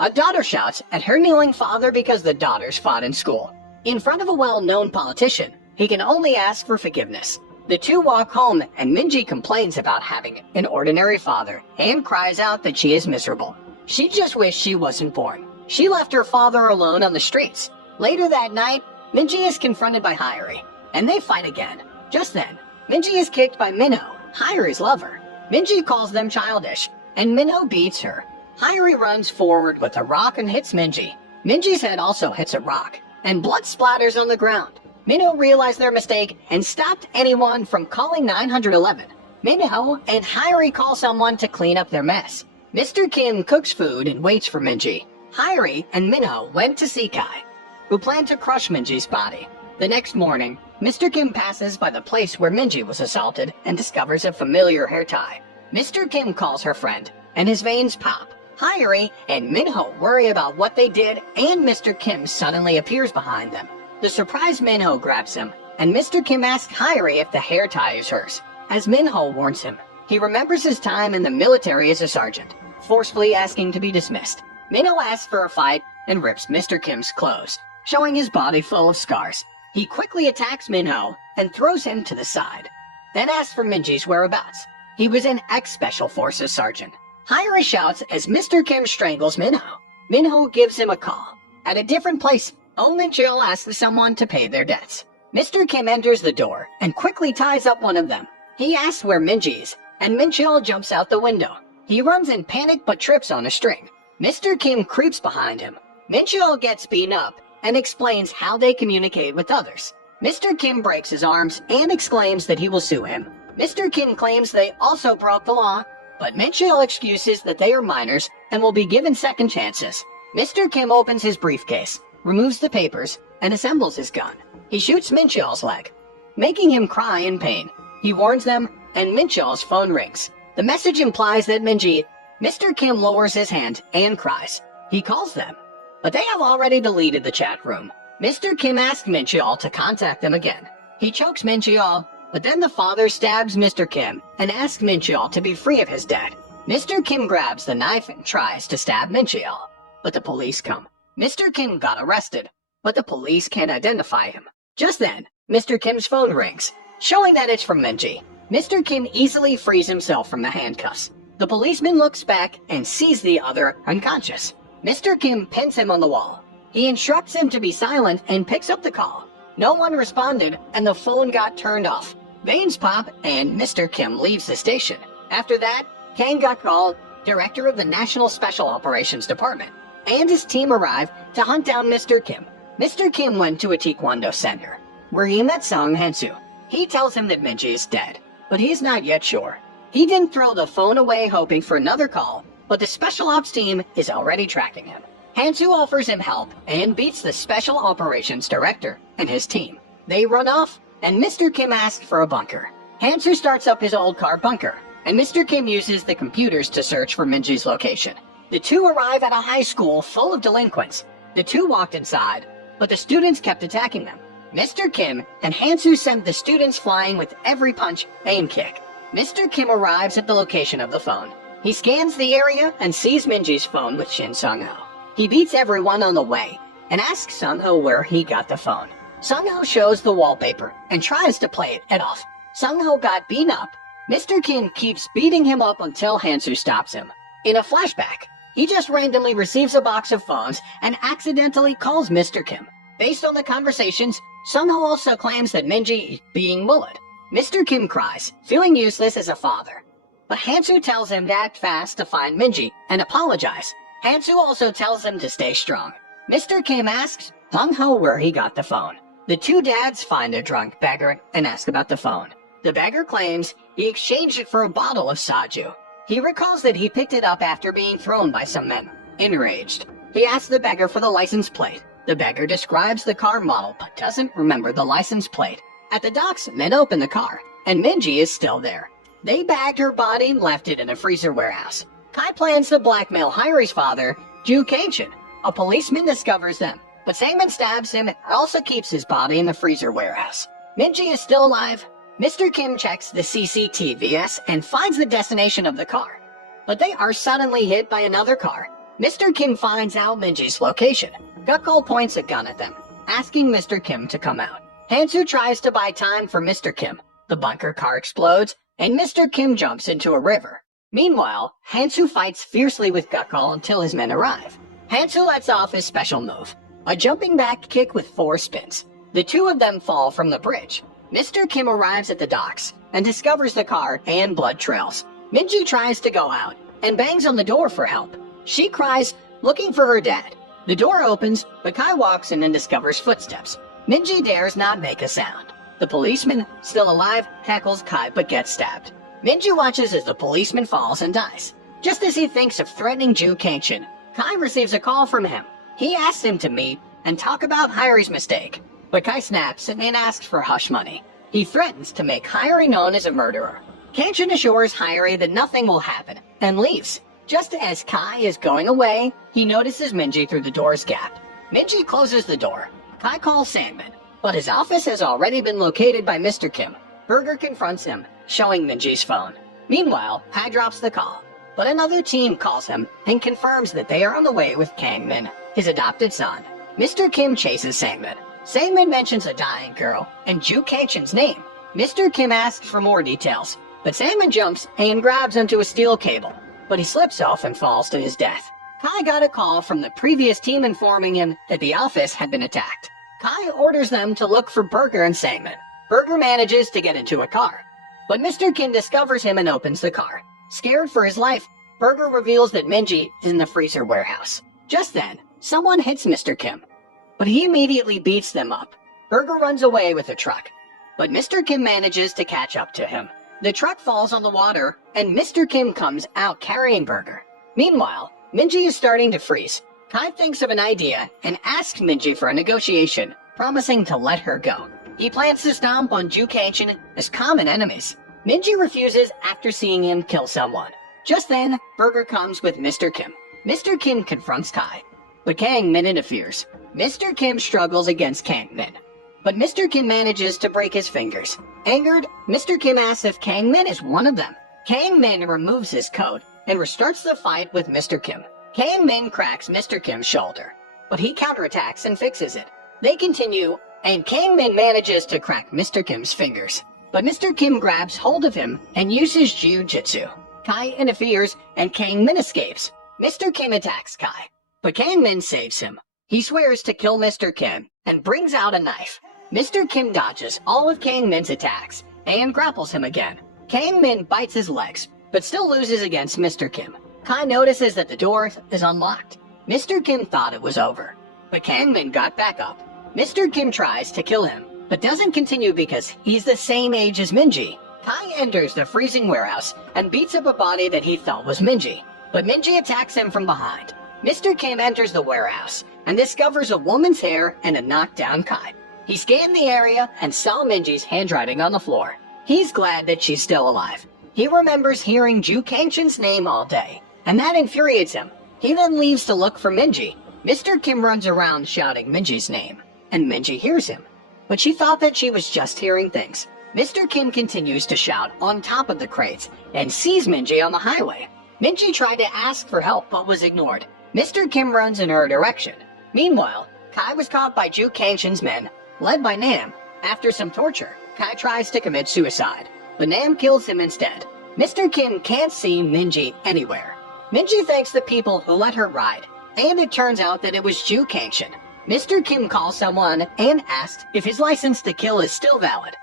A daughter shouts at her kneeling father because the daughters fought in school. In front of a well-known politician, he can only ask for forgiveness. The two walk home and Minji complains about having an ordinary father and cries out that she is miserable. She just wished she wasn't born. She left her father alone on the streets. Later that night, Minji is confronted by Hyeri, and they fight again. Just then, Minji is kicked by Minho, Hyeri's lover. Minji calls them childish, and Minho beats her. Hyeri runs forward with a rock and hits Minji. Minji's head also hits a rock, and blood splatters on the ground. Minho realized their mistake and stopped anyone from calling 911. Minho and Hyeri call someone to clean up their mess. Mr. Kim cooks food and waits for Minji. Hyeri and Minho went to see Kai, who planned to crush Minji's body. The next morning, Mr. Kim passes by the place where Minji was assaulted and discovers a familiar hair tie. Mr. Kim calls her friend, and his veins pop. Hyeri and Minho worry about what they did, and Mr. Kim suddenly appears behind them. The surprised Minho grabs him, and Mr. Kim asks Hyeri if the hair tie is hers. As Minho warns him, he remembers his time in the military as a sergeant, forcefully asking to be dismissed. Minho asks for a fight and rips Mr. Kim's clothes, showing his body full of scars. He quickly attacks Minho and throws him to the side, then asks for Minji's whereabouts. He was an ex-Special Forces sergeant. Hyeri shouts as Mr. Kim strangles Minho. Minho gives him a call. At a different place, Minji asks someone to pay their debts. Mr. Kim enters the door and quickly ties up one of them. He asks where Minji is, and Minji jumps out the window. He runs in panic but trips on a string. Mr. Kim creeps behind him. Minji gets beaten up and explains how they communicate with others. Mr. Kim breaks his arms and exclaims that he will sue him. Mr. Kim claims they also broke the law, but Minji excuses that they are minors and will be given second chances. Mr. Kim opens his briefcase, removes the papers, and assembles his gun. He shoots Minji's leg, making him cry in pain. He warns them, and Minji's phone rings. The message implies that Mr. Kim lowers his hand and cries. He calls them, but they have already deleted the chat room. Mr. Kim asks Minji to contact them again. He chokes Minji, but then the father stabs Mr. Kim and asks Minji to be free of his debt. Mr. Kim grabs the knife and tries to stab Minji, but the police come. Mr. Kim got arrested, but the police can't identify him. Just then, Mr. Kim's phone rings, showing that it's from Minji. Mr. Kim easily frees himself from the handcuffs. The policeman looks back and sees the other unconscious. Mr. Kim pins him on the wall. He instructs him to be silent and picks up the call. No one responded, and the phone got turned off. Veins pop, and Mr. Kim leaves the station. After that, Kang got called, director of the National Special Operations Department, and his team arrived to hunt down Mr. Kim. Mr. Kim went to a Taekwondo center, where he met Sung Hansu. He tells him that Minji is dead, but he's not yet sure. He didn't throw the phone away hoping for another call, but the Special Ops team is already tracking him. Hansu offers him help and beats the Special Operations Director and his team. They run off, and Mr. Kim asks for a bunker. Hansu starts up his old car bunker, and Mr. Kim uses the computers to search for Minji's location. The two arrive at a high school full of delinquents. The two walked inside, but the students kept attacking them. Mr. Kim and Hansu send the students flying with every punch and kick. Mr. Kim arrives at the location of the phone. He scans the area and sees Minji's phone with Shin Sung-ho. He beats everyone on the way and asks Sung-ho where he got the phone. Sung-ho shows the wallpaper and tries to play it off. Sung-ho got beaten up. Mr. Kim keeps beating him up until Hansu stops him. In a flashback, he just randomly receives a box of phones and accidentally calls Mr. Kim. Based on the conversations, Sung-ho also claims that Minji is being bullied. Mr. Kim cries, feeling useless as a father. But Hansu tells him to act fast to find Minji and apologize. Hansu also tells him to stay strong. Mr. Kim asks Sung-ho where he got the phone. The two dads find a drunk beggar and ask about the phone. The beggar claims he exchanged it for a bottle of soju. He recalls that he picked it up after being thrown by some men. Enraged, he asks the beggar for the license plate. The beggar describes the car model but doesn't remember the license plate. At the docks, men open the car, and Minji is still there. They bagged her body and left it in a freezer warehouse. Kai plans to blackmail Hyeri's father, Ju Kang-chin. A policeman discovers them, but Sangman stabs him and also keeps his body in the freezer warehouse. Minji is still alive. Mr. Kim checks the CCTVs and finds the destination of the car, but they are suddenly hit by another car. Mr. Kim finds out Minji's location. Gukul points a gun at them, asking Mr. Kim to come out. Hansu tries to buy time for Mr. Kim. The bunker car explodes, and Mr. Kim jumps into a river. Meanwhile, Hansu fights fiercely with Gukul until his men arrive. Hansu lets off his special move, a jumping back kick with 4 spins. The two of them fall from the bridge. Mr. Kim arrives at the docks and discovers the car and blood trails. Minji tries to go out and bangs on the door for help. She cries, looking for her dad. The door opens, but Kai walks in and discovers footsteps. Minji dares not make a sound. The policeman, still alive, tackles Kai but gets stabbed. Minji watches as the policeman falls and dies. Just as he thinks of threatening Ju Kangchin, Kai receives a call from him. He asks him to meet and talk about Hyeri's mistake, but Kai snaps and asks for hush money. He threatens to make Hyeri known as a murderer. Kangchin assures Hyeri that nothing will happen and leaves. Just as Kai is going away, he notices Minji through the door's gap. Minji closes the door. Kai calls Sandman, but his office has already been located by Mr. Kim. Burger confronts him, showing Minji's phone. Meanwhile, Kai drops the call, but another team calls him and confirms that they are on the way with Kang Min, his adopted son. Mr. Kim chases Sandman. Sandman mentions a dying girl and Ju Kangchin's name. Mr. Kim asks for more details, but Sandman jumps and grabs onto a steel cable, but he slips off and falls to his death. Kai got a call from the previous team informing him that the office had been attacked. Kai orders them to look for Burger and Sandman. Burger manages to get into a car, but Mr. Kim discovers him and opens the car. Scared for his life, Burger reveals that Minji is in the freezer warehouse. Just then, someone hits Mr. Kim, but he immediately beats them up. Burger runs away with a truck, but Mr. Kim manages to catch up to him. The truck falls on the water, and Mr. Kim comes out carrying Burger. Meanwhile, Minji is starting to freeze. Kai thinks of an idea and asks Minji for a negotiation, promising to let her go. He plans to stomp on Ju Kangchin as common enemies. Minji refuses after seeing him kill someone. Just then, Burger comes with Mr. Kim. Mr. Kim confronts Kai, but Kang Min interferes. Mr. Kim struggles against Kang Min, but Mr. Kim manages to break his fingers. Angered, Mr. Kim asks if Kang Min is one of them. Kang Min removes his coat and restarts the fight with Mr. Kim. Kang Min cracks Mr. Kim's shoulder, but he counterattacks and fixes it. They continue, and Kang Min manages to crack Mr. Kim's fingers, but Mr. Kim grabs hold of him and uses Jiu-Jitsu. Kai interferes, and Kang Min escapes. Mr. Kim attacks Kai, but Kang Min saves him. He swears to kill Mr. Kim and brings out a knife. Mr. Kim dodges all of Kang Min's attacks and grapples him again. Kang Min bites his legs, but still loses against Mr. Kim. Kai notices that the door is unlocked. Mr. Kim thought it was over, but Kang Min got back up. Mr. Kim tries to kill him, but doesn't continue because he's the same age as Minji. Kai enters the freezing warehouse and beats up a body that he thought was Minji, but Minji attacks him from behind. Mr. Kim enters the warehouse and discovers a woman's hair and a knockdown Kai. He scanned the area and saw Minji's handwriting on the floor. He's glad that she's still alive. He remembers hearing Ju Kangchin's name all day, and that infuriates him. He then leaves to look for Minji. Mr. Kim runs around shouting Minji's name, and Minji hears him, but she thought that she was just hearing things. Mr. Kim continues to shout on top of the crates and sees Minji on the highway. Minji tried to ask for help but was ignored. Mr. Kim runs in her direction. Meanwhile, Kai was caught by Ju Kangchin's men, led by Nam. After some torture, Kai tries to commit suicide, but Nam kills him instead. Mr. Kim can't see Minji anywhere. Minji thanks the people who let her ride, and it turns out that it was Ju Kangchin. Mr. Kim calls someone and asks if his license to kill is still valid.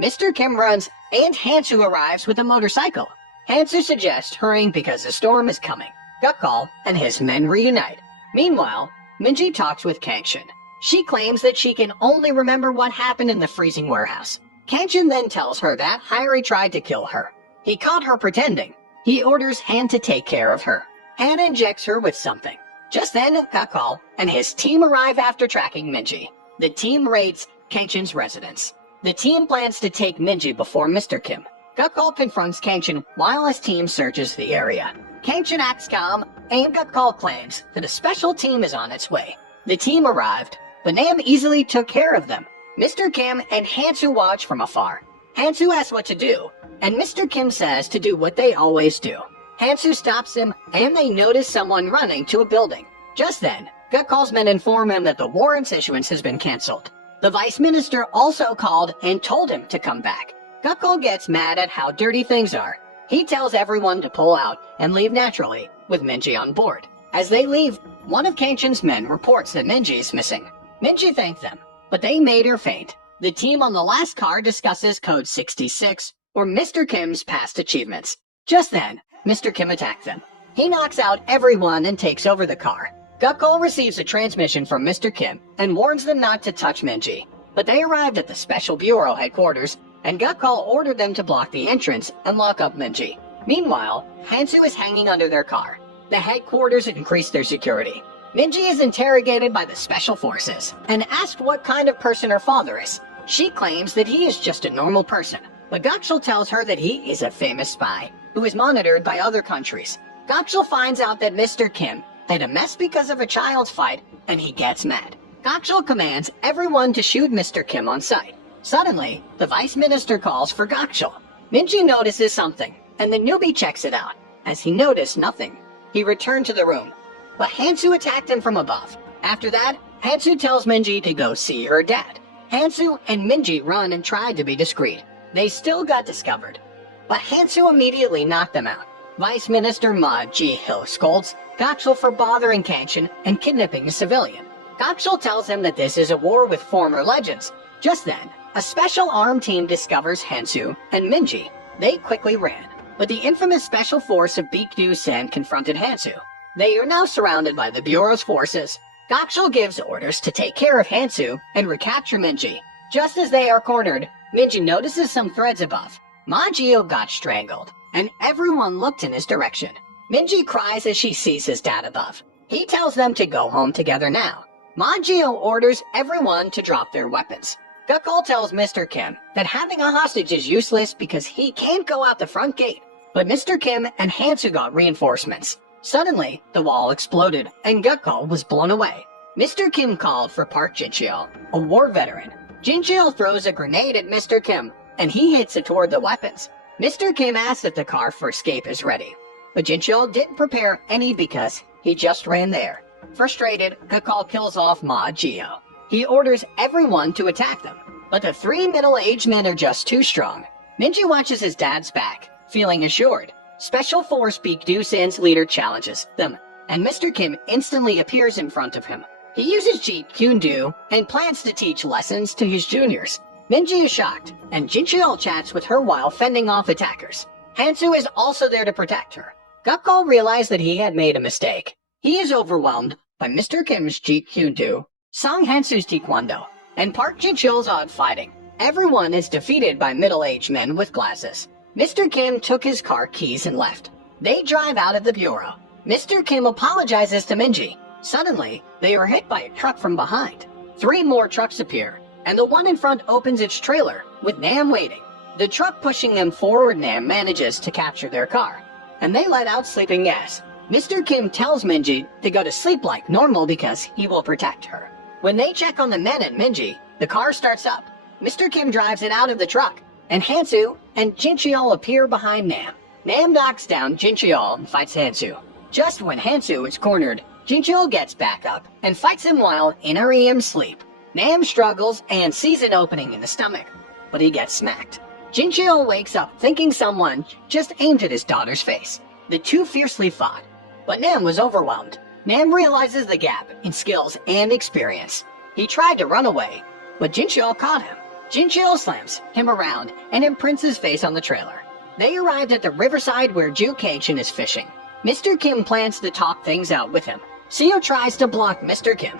Mr. Kim runs, and Hansu arrives with a motorcycle. Hansu suggests hurrying because a storm is coming. Gukul and his men reunite. Meanwhile, Minji talks with Kangchin. She claims that she can only remember what happened in the freezing warehouse. Kangchin then tells her that Hyeri tried to kill her. He caught her pretending. He orders Han to take care of her. Han injects her with something. Just then, Gukul and his team arrive after tracking Minji. The team raids Kangchin's residence. The team plans to take Minji before Mr. Kim. Gukul confronts Kangchin while his team searches the area. Kangchin acts calm, and Gukul claims that a special team is on its way. The team arrived, but Nam easily took care of them. Mr. Kim and Hansu watch from afar. Hansu asks what to do, and Mr. Kim says to do what they always do. Hansu stops him, and they notice someone running to a building. Just then, Gukkal's men inform him that the warrant's issuance has been cancelled. The vice minister also called and told him to come back. Gukkal gets mad at how dirty things are. He tells everyone to pull out and leave naturally, with Minji on board. As they leave, one of Kanchan's men reports that Minji is missing. Minji thanked them, but they made her faint. The team on the last car discusses Code 66, or Mr. Kim's past achievements. Just then, Mr. Kim attacked them. He knocks out everyone and takes over the car. Gukkal receives a transmission from Mr. Kim and warns them not to touch Minji. But they arrived at the Special Bureau headquarters, and Gukkal ordered them to block the entrance and lock up Minji. Meanwhile, Hansu is hanging under their car. The headquarters increased their security. Minji is interrogated by the Special Forces and asked what kind of person her father is. She claims that he is just a normal person, but Gokshal tells her that he is a famous spy who is monitored by other countries. Gokshal finds out that Mr. Kim had a mess because of a child's fight, and he gets mad. Gokshal commands everyone to shoot Mr. Kim on sight. Suddenly, the vice minister calls for Gokshal. Minji notices something, and the newbie checks it out. As he noticed nothing, he returned to the room, but Hansu attacked him from above. After that, Hansu tells Minji to go see her dad. Hansu and Minji run and tried to be discreet. They still got discovered, but Hansu immediately knocked them out. Vice Minister Ma Ji-hil scolds Gokshal for bothering Kanchan and kidnapping a civilian. Gokshal tells him that this is a war with former legends. Just then, a special armed team discovers Hansu and Minji. They quickly ran, but the infamous special force of Baekdu Sen confronted Hansu. They are now surrounded by the Bureau's forces. Gokshal gives orders to take care of Hansu and recapture Minji. Just as they are cornered, Minji notices some threads above. Ma-jio got strangled, and everyone looked in his direction. Minji cries as she sees his dad above. He tells them to go home together now. Ma-jio orders everyone to drop their weapons. Gukkal tells Mr. Kim that having a hostage is useless because he can't go out the front gate. But Mr. Kim and Hansu got reinforcements. Suddenly, the wall exploded, and Gukkal was blown away. Mr. Kim called for Park Jin-cheol, a war veteran. Jin-cheol throws a grenade at Mr. Kim, and he hits it toward the weapons. Mr. Kim asks if the car for escape is ready, but Jin-cheol didn't prepare any because he just ran there. Frustrated, Gukkal kills off Ma-jio. He orders everyone to attack them, but the three middle-aged men are just too strong. Minji watches his dad's back, feeling assured. Special Force Baekdu Sen's leader challenges them, and Mr. Kim instantly appears in front of him. He uses Jeet Kyun-do and plans to teach lessons to his juniors. Minji is shocked, and Jin-cheol chats with her while fending off attackers. Hansu is also there to protect her. Gukkal realized that he had made a mistake. He is overwhelmed by Mr. Kim's Jeet Kyun-do, Song Hansu's taekwondo, and Park Jin-cheol's odd fighting. Everyone is defeated by middle-aged men with glasses. Mr. Kim took his car keys and left. They drive out of the bureau. Mr. Kim apologizes to Minji. Suddenly, they are hit by a truck from behind. Three more trucks appear, and the one in front opens its trailer, with Nam waiting. The truck pushing them forward, Nam manages to capture their car, and they let out sleeping gas. Mr. Kim tells Minji to go to sleep like normal because he will protect her. When they check on the men and Minji, the car starts up. Mr. Kim drives it out of the truck, and Hansu and Jin-cheol appear behind Nam. Nam knocks down Jin-cheol and fights Hansu. Just when Hansu is cornered, Jin-cheol gets back up and fights him while in REM sleep. Nam struggles and sees an opening in the stomach, but he gets smacked. Jin-cheol wakes up thinking someone just aimed at his daughter's face. The two fiercely fought, but Nam was overwhelmed. Nam realizes the gap in skills and experience. He tried to run away, but Jin-cheol caught him. Jin-cheol slams him around and imprints his face on the trailer. They arrived at the riverside where Ju Kanchan is fishing. Mr. Kim plans to talk things out with him. Seo tries to block Mr. Kim,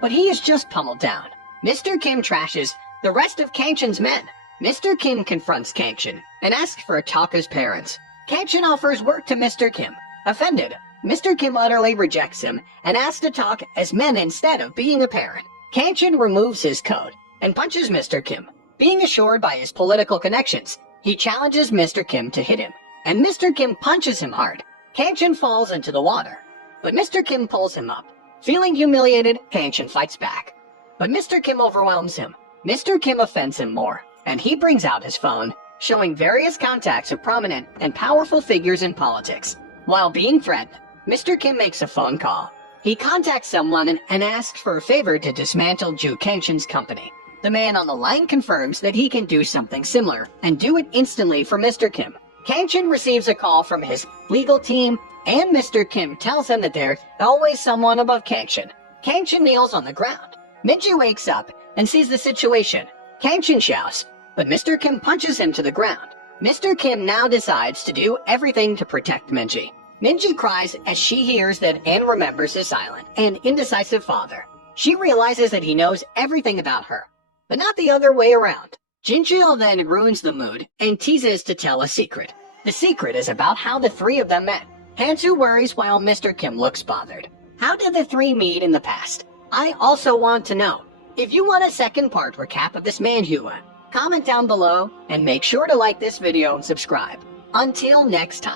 but he is just pummeled down. Mr. Kim trashes the rest of Kanchan's men. Mr. Kim confronts Kanchan and asks for a talk his parents. Kanchan offers work to Mr. Kim. Offended, Mr. Kim utterly rejects him and asks to talk as men instead of being a parent. Kanchan removes his coat and punches Mr. Kim. Being assured by his political connections, he challenges Mr. Kim to hit him, and Mr. Kim punches him hard. Kanchan falls into the water, but Mr. Kim pulls him up. Feeling humiliated, Kanchan fights back, but Mr. Kim overwhelms him. Mr. Kim offends him more, and he brings out his phone, showing various contacts of prominent and powerful figures in politics. While being threatened, Mr. Kim makes a phone call. He contacts someone and asks for a favor to dismantle Ju Kangshin's company. The man on the line confirms that he can do something similar and do it instantly for Mr. Kim. Kangshin receives a call from his legal team, and Mr. Kim tells him that there's always someone above Kangshin. Kangshin kneels on the ground. Minji wakes up and sees the situation. Kangshin shouts, but Mr. Kim punches him to the ground. Mr. Kim now decides to do everything to protect Minji. Minji cries as she hears that and remembers his silent and indecisive father. She realizes that he knows everything about her, but not the other way around. Jinchul then ruins the mood and teases to tell a secret. The secret is about how the three of them met. Hansu worries while Mr. Kim looks bothered. How did the three meet in the past? I also want to know. If you want a second part recap of this manhua, comment down below and make sure to like this video and subscribe. Until next time.